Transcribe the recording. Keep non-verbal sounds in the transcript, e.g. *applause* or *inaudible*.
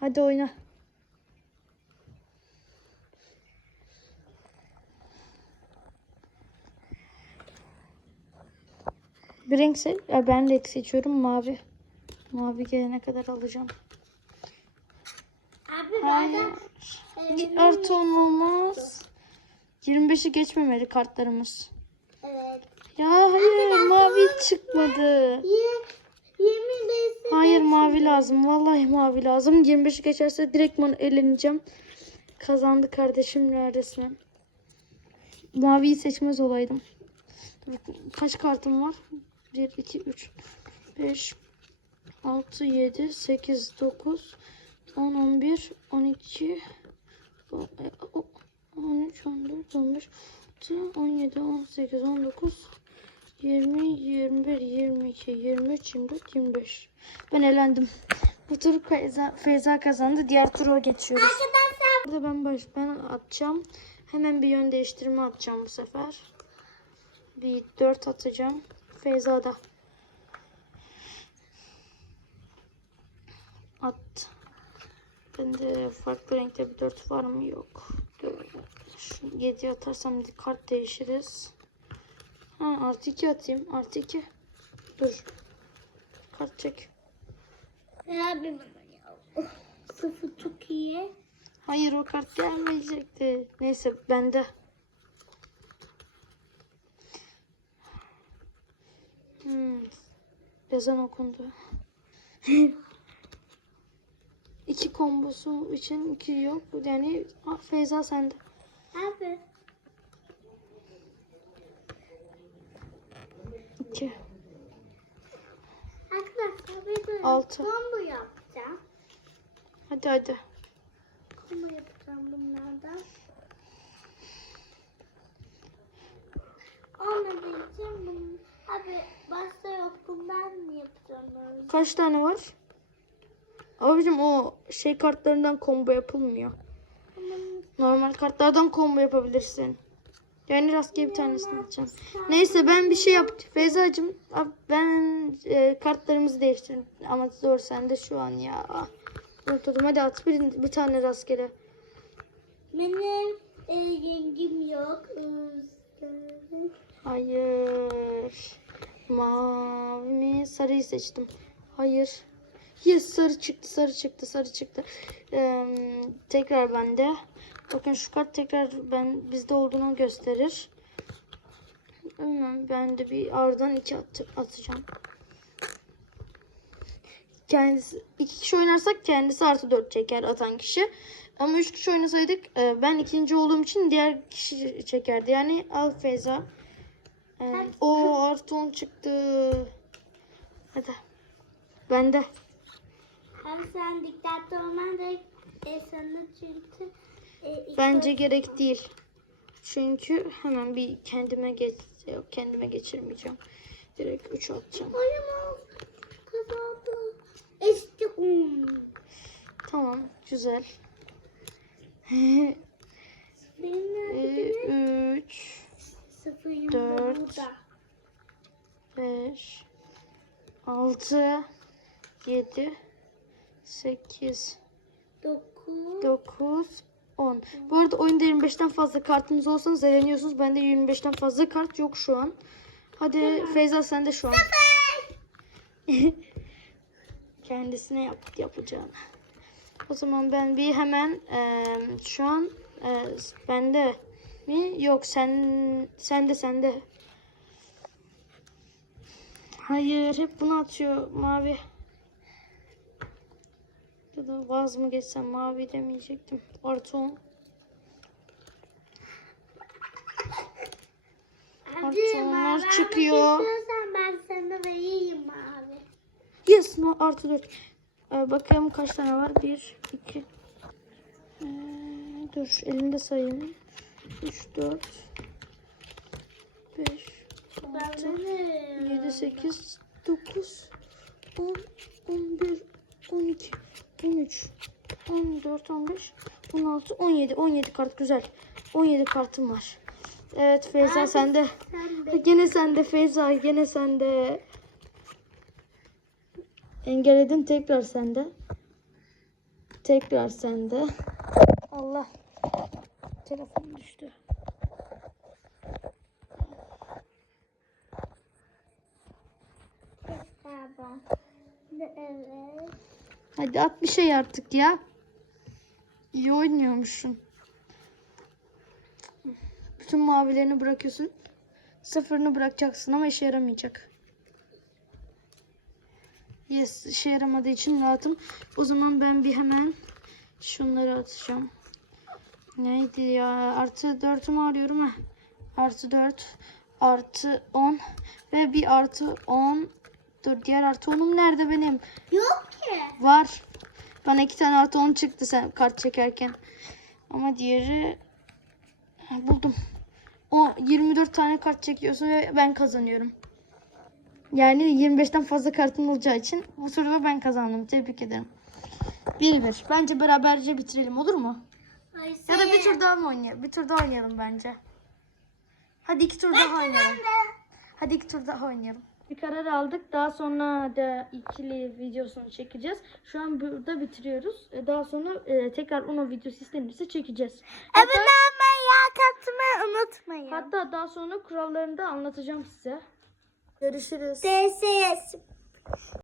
Hadi oyna. Bir renk se ben de seçiyorum mavi. Mavi gelene kadar alacağım. Abi Hayır. Artı on olmaz. 25'i geçmemeli kartlarımız. evet. Ya hayır mavi çıkmadı. Ye. Hayır mavi lazım. Vallahi mavi lazım. 25'i geçerse direktman eleneceğim. Kazandı kardeşimle resmen. Maviyi seçmez olaydım. Kaç kartım var? 1, 2, 3, 5, 6, 7, 8, 9, 10, 11, 12, 13, 14, 15, 16, 17, 18, 19, 20, 21, 22, 23, 24, 25. Ben elendim. Bu tur Feyza, Feyza kazandı. Diğer tura geçiyoruz. Arkadaşlar Burada ben baş ben atacağım. Hemen bir yön değiştirme atacağım bu sefer. Bir 4 atacağım. Feyza da. At. Bende farklı renkte bir 4 var mı? Yok. 7 atarsam kart değişiriz. Ha artı 2 atayım. Artı 2. Dur. Kart çek. abi. Sıfır çok iyi. Hayır o kart gelmeyecekti. Neyse bende. Hmm. Yazan okundu. iki kombosu için iki yok. Yani Feyza sende. Abi. İki. Arkadaşlar bir de Altı. combo yapacağım. Hadi hadi. Combo yapacağım bunlardan. Olmadığı için bunu... Abi başta yok bundan mı yapacağım böyle? Kaç tane var? Abicim o şey kartlarından combo yapılmıyor. Normal kartlardan combo yapabilirsin. Yani rastgele bir tanesini atacağım. Neyse ben bir şey yaptım. Feyza'cığım ben e, kartlarımızı değiştirdim. Ama zor sende şu an ya. Unuttum hadi at bir, bir tane rastgele. Benim e, yengim yok. Hayır. Mavi mi? Sarıyı seçtim. Hayır. Yes sarı çıktı sarı çıktı sarı çıktı. Ee, tekrar bende. Bakın şu kart tekrar ben bizde olduğunu gösterir. Hemen ben de bir aradan iki at, atacağım. Kendisi iki kişi oynarsak kendisi artı dört çeker atan kişi. Ama üç kişi oynasaydık e, ben ikinci olduğum için diğer kişi çekerdi. Yani al Feyza. Ee, o artı 10 çıktı. Hadi. Bende. Abi sen dikkatli olman da e, çünkü e, Bence gerek değil. Çünkü hemen bir kendime geç yok, kendime geçirmeyeceğim. Direkt 3 atacağım. Oyun kazandı. İşte um. Tamam, güzel. Benim nerede? 3 Sıfır yumruğu dört. burada. 5 6 7 8 Dokuz. 9 10. Bu arada oyunda 25'ten fazla kartınız olsanız eğleniyorsunuz. Bende 25'ten fazla kart yok şu an. Hadi Feyza sen de şu an. *laughs* Kendisine yap, yapacağını. O zaman ben bir hemen eee, şu an eee, bende mi? Yok sen sende sende. Hayır hep bunu atıyor mavi. Ya da vaz mı geçsem mavi demeyecektim. Artı 10. Hadi onlar çıkıyor. ben sana vereyim abi. Yes no artı 4. Ee, bakalım kaç tane var? 1, 2. Ee, dur elimde sayayım. 3, 4, 5, 6, 7, 8, 9, 10, 11, 12, 13, 14, 15, 16, 17. 17 kart güzel. 17 kartım var. Evet Feyza sende. Sen de. *laughs* Gene sende Feyza, gene sende. Engelledin tekrar sende. Tekrar sende. Allah. Telefon düştü. Evet. Hadi at bir şey artık ya. İyi oynuyormuşsun. Bütün mavilerini bırakıyorsun. Sıfırını bırakacaksın ama işe yaramayacak. Yes, işe yaramadığı için rahatım. O zaman ben bir hemen şunları atacağım. Neydi ya? Artı 4'ümü arıyorum. Heh. Artı 4. Artı 10. Ve bir artı 10. Dur diğer artı 10'um nerede benim? Yok ki. Var. Bana iki tane artı 10 çıktı sen kart çekerken. Ama diğeri Ha, buldum. O 24 tane kart çekiyorsun ve ben kazanıyorum. Yani 25'ten fazla kartın olacağı için bu turda ben kazandım. Tebrik ederim. 1-1. Bence beraberce bitirelim olur mu? Ay, Ya da bir tur daha mı oynayalım? Bir tur daha oynayalım bence. Hadi iki tur daha oynayalım. Hadi iki tur daha oynayalım. Bir karar aldık. Daha sonra da ikili videosunu çekeceğiz. Şu an burada bitiriyoruz. E, Daha sonra e, tekrar Uno videosu istenirse çekeceğiz. Abone olmayı, katmayı unutmayın. Hatta daha sonra kurallarını da anlatacağım size. Görüşürüz. DSS